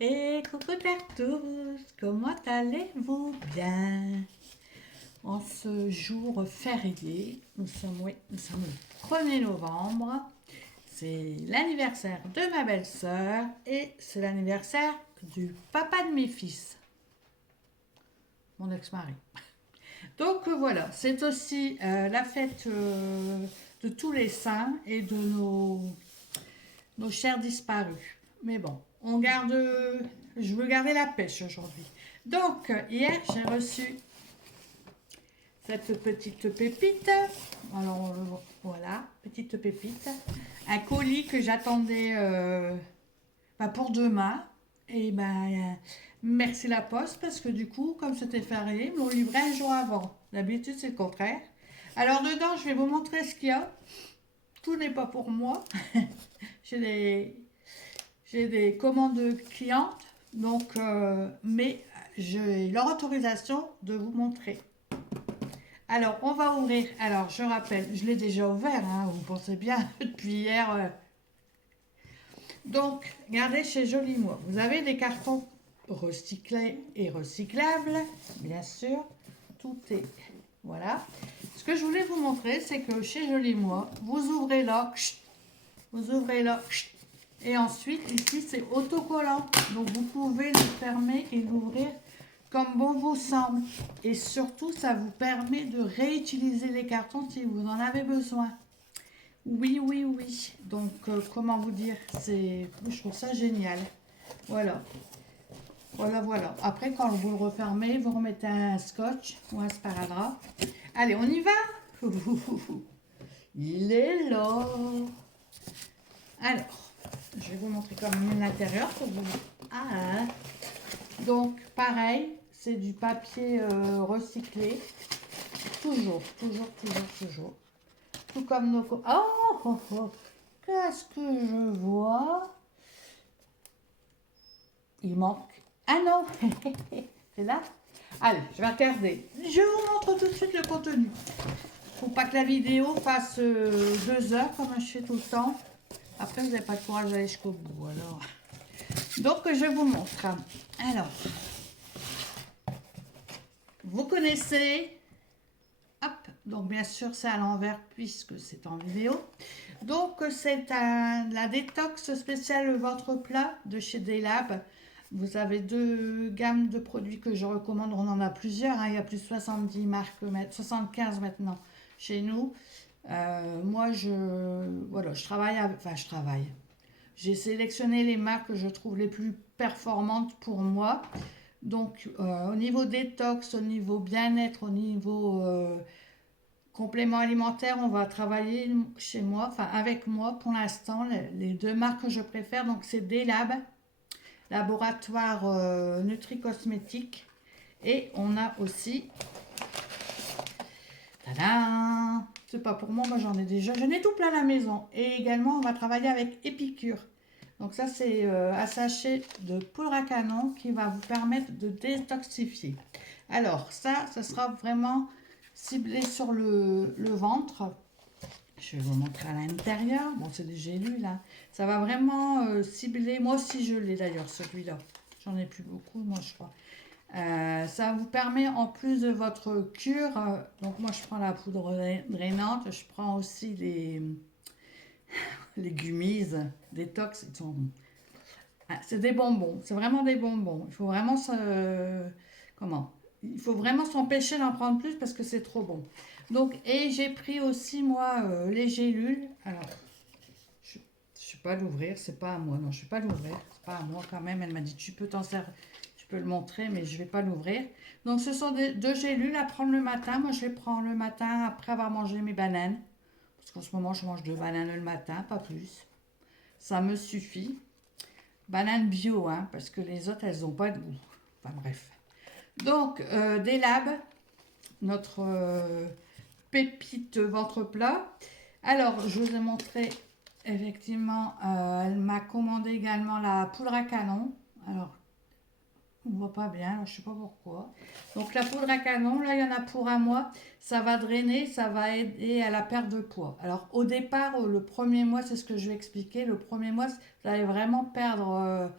Et coucou à tous, comment allez-vous bien? En ce jour férié, nous sommes le 1er novembre, c'est l'anniversaire de ma belle-sœur et c'est l'anniversaire du papa de mes fils, mon ex-mari. Donc voilà, c'est aussi la fête de tous les saints et de nos chers disparus. Mais bon, je veux garder la pêche aujourd'hui. Donc, hier, j'ai reçu cette petite pépite. Alors, voilà, petite pépite. Un colis que j'attendais pour demain. Et merci la poste parce que du coup, comme c'était férié, ils m'ont livré un jour avant. D'habitude, c'est le contraire. Alors, dedans, je vais vous montrer ce qu'il y a. Tout n'est pas pour moi. J'ai des, J'ai des commandes clientes, donc, mais j'ai leur autorisation de vous montrer. Alors, on va ouvrir. Alors, je rappelle, je l'ai déjà ouvert, hein, vous pensez bien, depuis hier. Donc, regardez chez Joli Moi. Vous avez des cartons recyclés et recyclables, bien sûr. Tout est. Voilà. Ce que je voulais vous montrer, c'est que chez Joli Moi, vous ouvrez là, vous ouvrez là, et ensuite, ici, c'est autocollant. Donc, vous pouvez le fermer et l'ouvrir comme bon vous semble. Et surtout, ça vous permet de réutiliser les cartons si vous en avez besoin. Oui, oui, oui. Donc, comment vous dire, je trouve ça génial. Voilà. Voilà, voilà. Après, quand vous le refermez, vous remettez un scotch ou un sparadrap. Allez, on y va. Il est là. Alors, je vais vous montrer quand même l'intérieur pour vous. Ah, donc pareil, c'est du papier recyclé. Toujours, toujours, toujours, toujours. Tout comme nos... Oh, oh, oh. Qu'est-ce que je vois? Il manque... Ah non. C'est là. Allez, je vais regarder. Je vous montre tout de suite le contenu. Faut pas que la vidéo fasse 2 heures comme je fais tout le temps. Après, vous n'avez pas le courage d'aller jusqu'au bout. Alors, donc, je vous montre. Alors, vous connaissez. Hop, donc bien sûr, c'est à l'envers puisque c'est en vidéo. Donc, c'est la détox spéciale ventre plat de chez Daylab. Vous avez 2 gammes de produits que je recommande. On en a plusieurs, hein. Il y a plus de 70 marques, 75 maintenant chez nous. Moi, voilà, je travaille. J'ai sélectionné les marques que je trouve les plus performantes pour moi. Donc, au niveau détox, au niveau bien-être, au niveau complément alimentaire, on va travailler chez moi, enfin avec moi pour l'instant. Les 2 marques que je préfère, donc c'est Daylab, laboratoire Nutri-Cosmétique. Et on a aussi, tadam, c'est pas pour moi, moi j'en ai déjà, j'en ai tout plein à la maison. Et également, on va travailler avec Épicure. Donc ça, c'est un sachet de poudre à canon qui va vous permettre de détoxifier. Alors ça sera vraiment ciblé sur le ventre. Je vais vous montrer à l'intérieur. Bon, c'est des gélules, là. Ça va vraiment cibler. Moi aussi, je l'ai d'ailleurs, celui-là. J'en ai plus beaucoup, moi, je crois. Ça vous permet, en plus de votre cure, donc moi, je prends la poudre drainante. Je prends aussi les gummies détox. C'est des bonbons. C'est vraiment des bonbons. Il faut vraiment comment? Il faut vraiment s'empêcher d'en prendre plus parce que c'est trop bon. Donc, et j'ai pris aussi, moi, les gélules. Alors, je ne sais pas l'ouvrir, c'est pas à moi. Non, je ne vais pas l'ouvrir. C'est pas à moi quand même. Elle m'a dit, tu peux t'en servir. Je peux le montrer, mais je ne vais pas l'ouvrir. Donc, ce sont 2 gélules à prendre le matin. Moi, je les prends le matin après avoir mangé mes bananes. Parce qu'en ce moment, je mange 2 bananes le matin, pas plus. Ça me suffit. Banane bio, hein, parce que les autres, elles n'ont pas de goût. Enfin, bref. Donc, des labs, notre pépite ventre plat. Alors, je vous ai montré, effectivement, elle m'a commandé également la poudre à canon. Alors, on ne voit pas bien, je ne sais pas pourquoi. Donc, la poudre à canon, là, il y en a pour un mois. Ça va drainer, ça va aider à la perte de poids. Alors, au départ, le premier mois, c'est ce que je vais expliquer. Le premier mois, vous allez vraiment perdre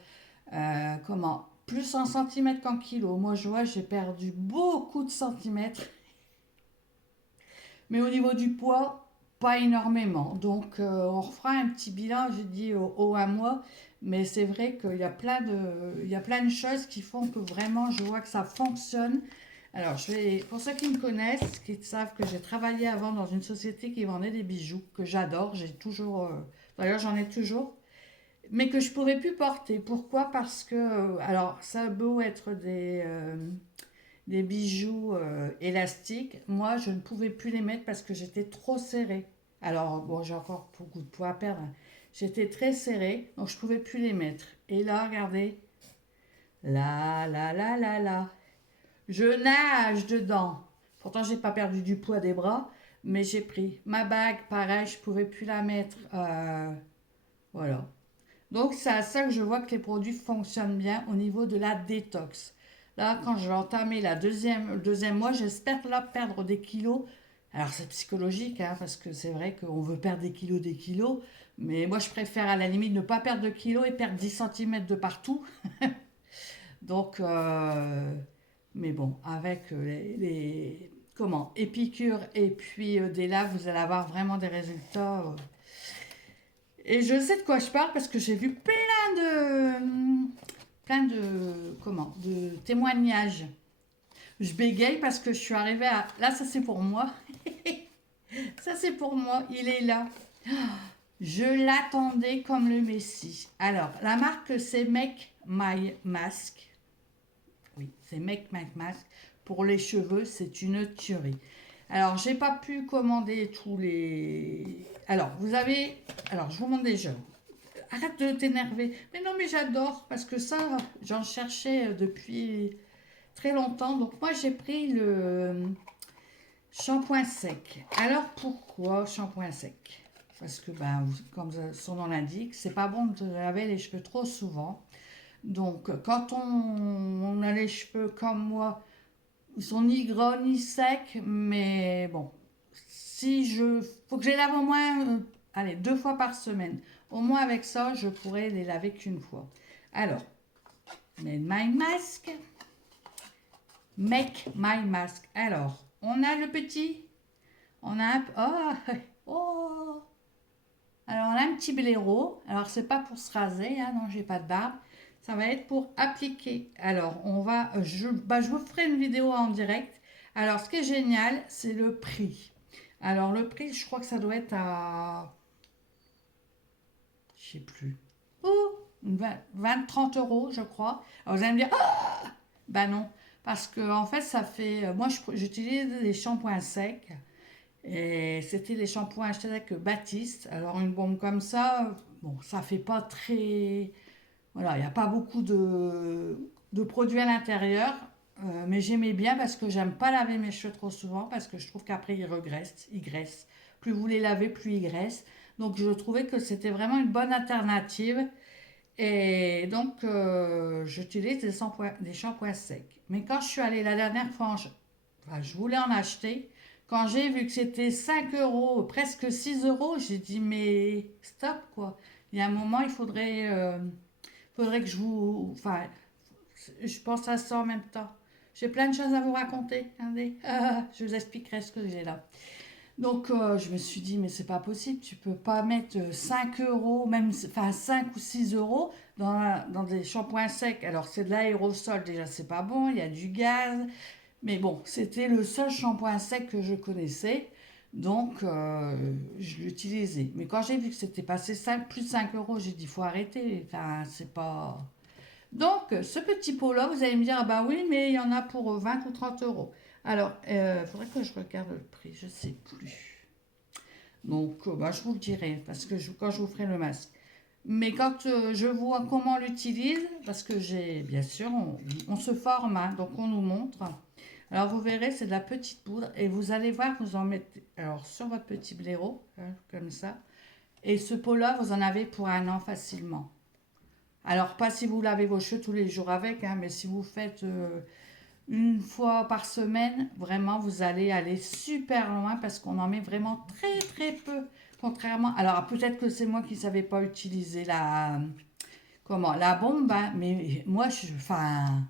comment, plus en centimètres qu'en kilos. Moi, je vois, j'ai perdu beaucoup de centimètres, mais au niveau du poids, pas énormément. Donc, on refera un petit bilan, j'ai dit, au un mois, mais c'est vrai qu'il y a il y a plein de choses qui font que vraiment, je vois que ça fonctionne. Alors, pour ceux qui me connaissent, qui savent que j'ai travaillé avant dans une société qui vendait des bijoux, que j'adore, j'ai toujours, d'ailleurs j'en ai toujours, mais que je ne pouvais plus porter. Pourquoi? Parce que, alors, ça a beau être des bijoux élastiques, moi je ne pouvais plus les mettre parce que j'étais trop serrée. Alors, bon, j'ai encore beaucoup de poids à perdre, hein. J'étais très serrée, donc je ne pouvais plus les mettre. Et là, regardez, là, je nage dedans. Pourtant, j'ai pas perdu du poids des bras, mais j'ai pris ma bague, pareil, je pouvais plus la mettre. Voilà. Donc, c'est à ça que je vois que les produits fonctionnent bien au niveau de la détox. Là, quand je vais entamer le deuxième mois, j'espère là perdre des kilos. Alors, c'est psychologique, hein, parce que c'est vrai qu'on veut perdre des kilos. Mais moi, je préfère à la limite ne pas perdre de kilos et perdre 10 centimètres de partout. Donc, mais bon, avec comment, épicure et puis des laves, vous allez avoir vraiment des résultats. Et je sais de quoi je parle parce que j'ai vu comment, de témoignages. Je bégaye parce que je suis arrivée à, là, ça c'est pour moi. Ça c'est pour moi, il est là. Je l'attendais comme le Messie. Alors, la marque c'est Make My Mask. Oui, c'est Make My Mask. Pour les cheveux, c'est une tuerie. Alors, j'ai pas pu commander tous les. Alors, vous avez. Alors, je vous montre déjà. Arrête de t'énerver. Mais non, mais j'adore parce que ça, j'en cherchais depuis très longtemps. Donc, moi, j'ai pris le shampoing sec. Alors, pourquoi shampoing sec? Parce que, ben, comme son nom l'indique, c'est pas bon de laver les cheveux trop souvent. Donc, quand on a les cheveux comme moi, ils sont ni gras ni secs, mais bon, si je, faut que je les lave au moins, allez, 2 fois par semaine. Au moins avec ça, je pourrais les laver qu'une fois. Alors, Make My Mask, Make My Mask. Alors, on a le petit, on a un, oh, oh. Alors, on a un petit blaireau. Alors, c'est pas pour se raser, hein, non, j'ai pas de barbe. Ça va être pour appliquer. Alors, on va, je vous ferai une vidéo en direct. Alors, ce qui est génial, c'est le prix. Alors, le prix, je crois que ça doit être à, je sais plus, oh, 20-30 euros, je crois. Alors, vous allez me dire, ah, ben non, parce que en fait, ça fait, moi, j'utilise des shampoings secs. Et c'était les shampoings achetés avec Baptiste. Alors, une bombe comme ça, bon, ça fait pas très. Voilà, il n'y a pas beaucoup de produits à l'intérieur, mais j'aimais bien parce que j'aime pas laver mes cheveux trop souvent parce que je trouve qu'après ils graissent. Plus vous les lavez, plus ils graissent. Donc je trouvais que c'était vraiment une bonne alternative. Et donc j'utilise des shampoings secs. Mais quand je suis allée la dernière fois, enfin, je voulais en acheter. Quand j'ai vu que c'était 5 euros, presque 6 euros, j'ai dit mais stop quoi. Il y a un moment, faudrait que je vous. Enfin, je pense à ça en même temps. J'ai plein de choses à vous raconter. Attendez. Je vous expliquerai ce que j'ai là. Donc, je me suis dit, mais c'est pas possible. Tu peux pas mettre 5 euros, même enfin 5 ou 6 euros dans des shampoings secs. Alors, c'est de l'aérosol, déjà, c'est pas bon. Il y a du gaz. Mais bon, c'était le seul shampoing sec que je connaissais. Donc, je l'utilisais. Mais quand j'ai vu que c'était passé plus de 5 euros, j'ai dit, il faut arrêter. Enfin, c'est pas. Donc, ce petit pot-là, vous allez me dire, ah bah oui, mais il y en a pour 20 ou 30 euros. Alors, il faudrait que je regarde le prix, je ne sais plus. Donc, bah, je vous le dirai, parce que quand je vous ferai le masque. Mais quand je vois comment on l'utilise, parce que bien sûr, on se forme, hein, donc on nous montre. Alors, vous verrez, c'est de la petite poudre, et vous allez voir, vous en mettez, alors, sur votre petit blaireau, hein, comme ça. Et ce pot-là, vous en avez pour 1 an facilement. Alors, pas si vous lavez vos cheveux tous les jours avec, hein, mais si vous faites 1 fois par semaine, vraiment, vous allez aller super loin parce qu'on en met vraiment très très peu. Contrairement, alors peut-être que c'est moi qui ne savais pas utiliser comment, la bombe, hein, mais moi, enfin,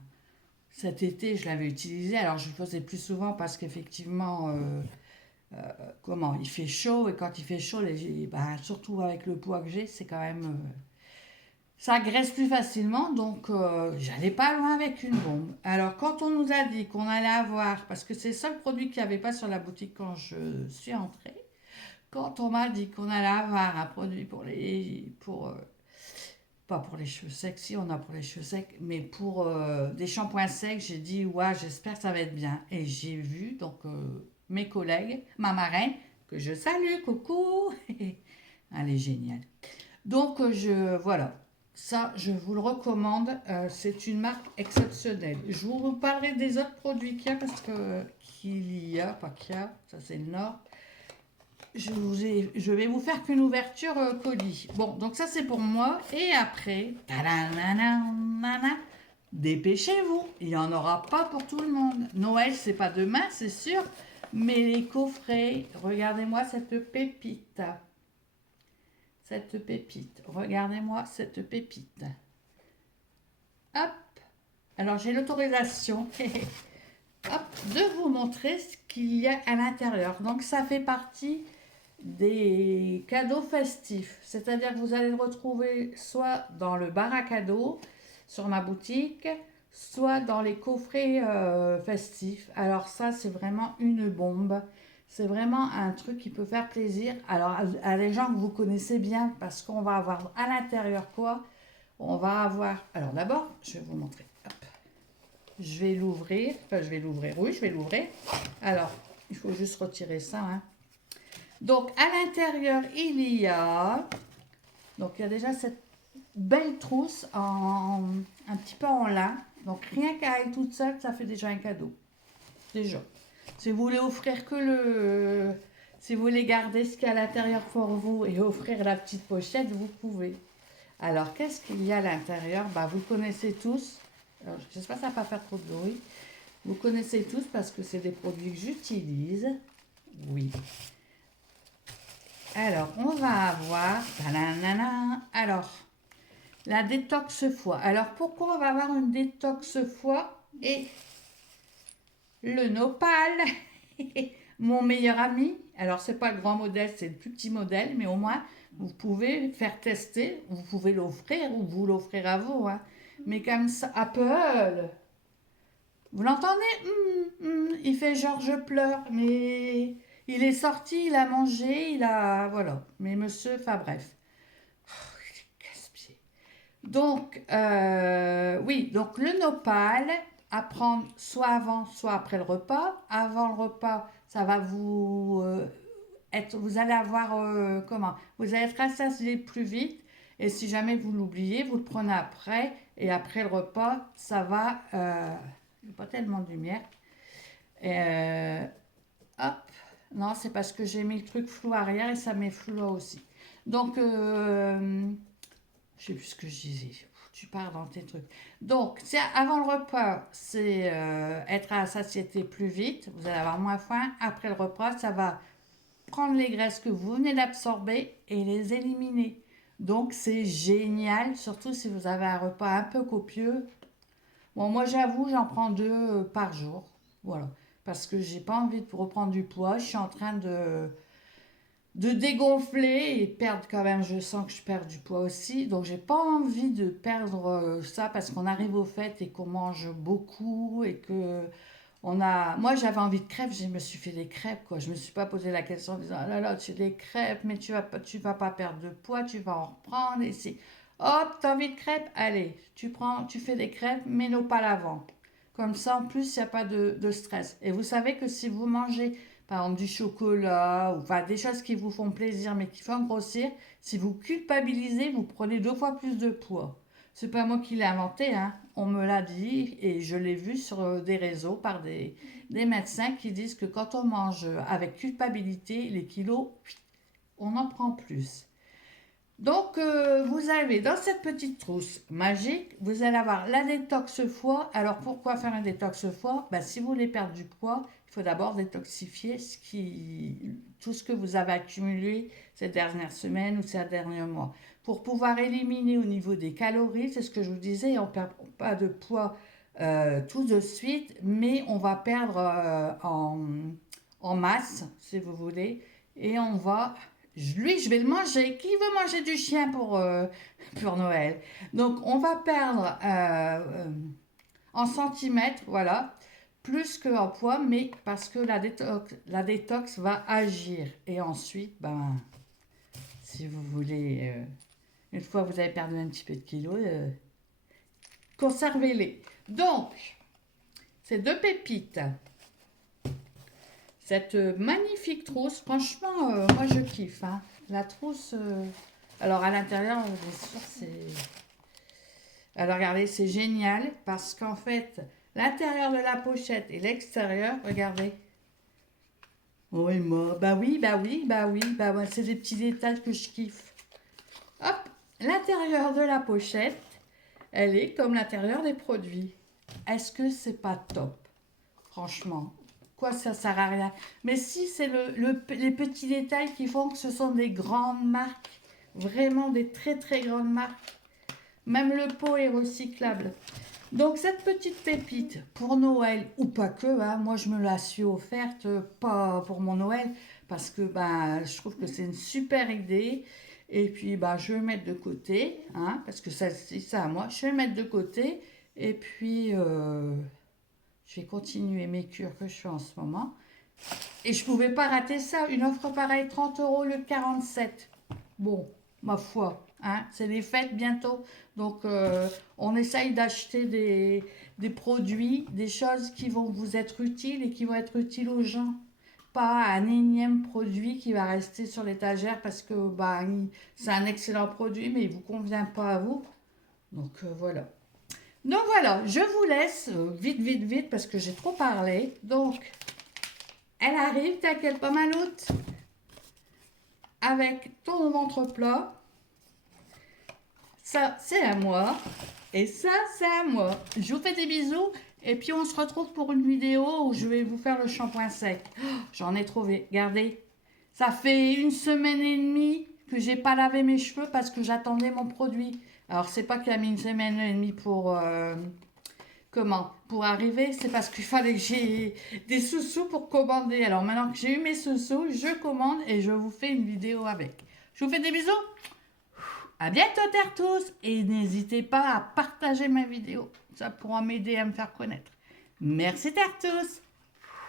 cet été, je l'avais utilisé. Alors, je le faisais plus souvent parce qu'effectivement, comment, il fait chaud. Et quand il fait chaud, bah, surtout avec le poids que j'ai, c'est quand même. Ça graisse plus facilement, donc j'allais pas loin avec une bombe. Alors, quand on nous a dit qu'on allait avoir, parce que c'est le seul produit qu'il n'y avait pas sur la boutique quand je suis entrée, quand on m'a dit qu'on allait avoir un produit pas pour les cheveux secs, si on a pour les cheveux secs, mais pour des shampoings secs, j'ai dit, ouais, j'espère que ça va être bien. Et j'ai vu, donc, mes collègues, ma marraine, que je salue, coucou, elle est géniale. Donc, voilà, ça, je vous le recommande, c'est une marque exceptionnelle. Je vous parlerai des autres produits qu'il y a, parce que, qu'il y a, pas qu'il y a, ça c'est le Nord. Je vais vous faire qu'une ouverture colis. Bon, donc ça c'est pour moi. Et après, tadam, dépêchez-vous. Il n'y en aura pas pour tout le monde. Noël, c'est pas demain, c'est sûr. Mais les coffrets, regardez-moi cette pépite. Cette pépite. Regardez-moi cette pépite. Hop. Alors j'ai l'autorisation hop, de vous montrer ce qu'il y a à l'intérieur. Donc ça fait partie des cadeaux festifs. C'est-à-dire que vous allez le retrouver soit dans le bar à cadeaux sur ma boutique, soit dans les coffrets festifs. Alors ça, c'est vraiment une bombe. C'est vraiment un truc qui peut faire plaisir. Alors à les gens que vous connaissez bien, parce qu'on va avoir à l'intérieur quoi? On va avoir... Alors d'abord, je vais vous montrer. Hop. Je vais l'ouvrir. Enfin, je vais l'ouvrir. Oui, je vais l'ouvrir. Alors, il faut juste retirer ça, hein. Donc, à l'intérieur, donc, il y a déjà cette belle trousse un petit peu en lin. Donc, rien qu'à elle toute seule, ça fait déjà un cadeau. Déjà. Si vous voulez offrir si vous voulez garder ce qu'il y a à l'intérieur pour vous et offrir la petite pochette, vous pouvez. Alors, qu'est-ce qu'il y a à l'intérieur? Bah, vous connaissez tous. J'espère que ça ne va pas faire trop de bruit. Vous connaissez tous parce que c'est des produits que j'utilise. Oui. Alors, on va avoir... Alors, la détox foie. Alors, pourquoi on va avoir une détox foie et le nopal, mon meilleur ami? Alors, c'est pas le grand modèle, c'est le plus petit modèle, mais au moins, vous pouvez faire tester, vous pouvez l'offrir ou vous l'offrir à vous. Hein. Mais comme ça, Apple, vous l'entendez? Il fait genre je pleure, mais il est sorti, il a mangé, il a... Voilà. Mais monsieur, enfin bref. Casse-pied. Donc, oui, donc le nopal, à prendre soit avant, soit après le repas. Avant le repas, ça va vous allez avoir, comment? Vous allez être rassasié plus vite. Et si jamais vous l'oubliez, vous le prenez après. Et après le repas, ça va... il n'y a pas tellement de lumière. Euh, hop. Non, c'est parce que j'ai mis le truc flou arrière et ça met flou là aussi. Donc, je sais plus ce que je disais. Tu pars dans tes trucs. Donc, avant le repas, c'est être à la satiété plus vite. Vous allez avoir moins faim. Après le repas, ça va prendre les graisses que vous venez d'absorber et les éliminer. Donc, c'est génial, surtout si vous avez un repas un peu copieux. Bon, moi, j'avoue, j'en prends 2 par jour. Voilà. Parce que j'ai pas envie de reprendre du poids. Je suis en train de dégonfler et perdre quand même. Je sens que je perds du poids aussi. Donc, j'ai pas envie de perdre ça parce qu'on arrive aux fêtes et qu'on mange beaucoup et que moi, j'avais envie de crêpes, je me suis fait des crêpes, quoi. Je me suis pas posé la question en disant, ah là là, tu fais des crêpes, mais tu vas pas perdre de poids, tu vas en reprendre. Et c'est, hop, t'as envie de crêpes? Allez, tu fais des crêpes, mais non pas l'avant. Comme ça, en plus, il n'y a pas de stress. Et vous savez que si vous mangez, par exemple, du chocolat, ou enfin, des choses qui vous font plaisir, mais qui font grossir, si vous culpabilisez, vous prenez 2 fois plus de poids. C'est pas moi qui l'ai inventé, hein. On me l'a dit et je l'ai vu sur des réseaux par des médecins qui disent que quand on mange avec culpabilité, les kilos, on en prend plus. Donc, vous avez dans cette petite trousse magique, vous allez avoir la détox foie. Alors, pourquoi faire un détox foie? Ben, si vous voulez perdre du poids, il faut d'abord détoxifier tout ce que vous avez accumulé ces dernières semaines ou ces derniers mois. pour pouvoir éliminer au niveau des calories. C'est ce que je vous disais, on ne perd pas de poids tout de suite, mais on va perdre en masse, si vous voulez, et on va... Lui, je vais le manger. Qui veut manger du chien pour Noël? Donc, on va perdre en centimètres, voilà, plus qu'en poids, mais parce que la détox va agir. Et ensuite, ben, si vous voulez, une fois que vous avez perdu un petit peu de kilos, conservez-les. Donc, ces deux pépites, cette magnifique trousse, franchement, moi je kiffe. Hein. La trousse, alors à l'intérieur, bien sûr, c'est... Alors regardez, c'est génial parce qu'en fait, l'intérieur de la pochette et l'extérieur, regardez. Oui, moi, bah oui, bah oui, bah oui, bah ouais, c'est des petits détails que je kiffe. Hop, l'intérieur de la pochette, elle est comme l'intérieur des produits. Est-ce que c'est pas top? Franchement, quoi ça sert à rien. Mais si c'est les petits détails qui font que ce sont des grandes marques, vraiment des très très grandes marques. Même le pot est recyclable. Donc cette petite pépite pour Noël ou pas que, hein, moi je me la suis offerte pas pour mon Noël parce que ben, je trouve que c'est une super idée et puis ben, je vais le mettre de côté hein, parce que ça c'est ça moi, je vais le mettre de côté et puis je vais continuer mes cures que je fais en ce moment et je pouvais pas rater ça, une offre pareille 30 € le 47. Bon, ma foi, hein, c'est les fêtes bientôt. Donc, on essaye d'acheter des produits, des choses qui vont vous être utiles et qui vont être utiles aux gens. Pas un énième produit qui va rester sur l'étagère parce que bah, c'est un excellent produit, mais il ne vous convient pas à vous. Donc, voilà. Donc, voilà, je vous laisse vite, vite, vite parce que j'ai trop parlé. Donc, elle arrive, t'inquiète pas, Maloute, avec ton ventre plat. Ça, c'est à moi. Et ça, c'est à moi. Je vous fais des bisous. Et puis, on se retrouve pour une vidéo où je vais vous faire le shampoing sec. Oh, j'en ai trouvé. Regardez. Ça fait 1 semaine et demie que j'ai pas lavé mes cheveux parce que j'attendais mon produit. Alors, c'est pas qu'il a mis 1 semaine et demie pour... comment? Pour arriver. C'est parce qu'il fallait que j'ai des sous-sous pour commander. Alors, maintenant que j'ai eu mes sous-sous, je commande et je vous fais une vidéo avec. Je vous fais des bisous. À bientôt, terre tous, et n'hésitez pas à partager ma vidéo. Ça pourra m'aider à me faire connaître. Merci, terre tous.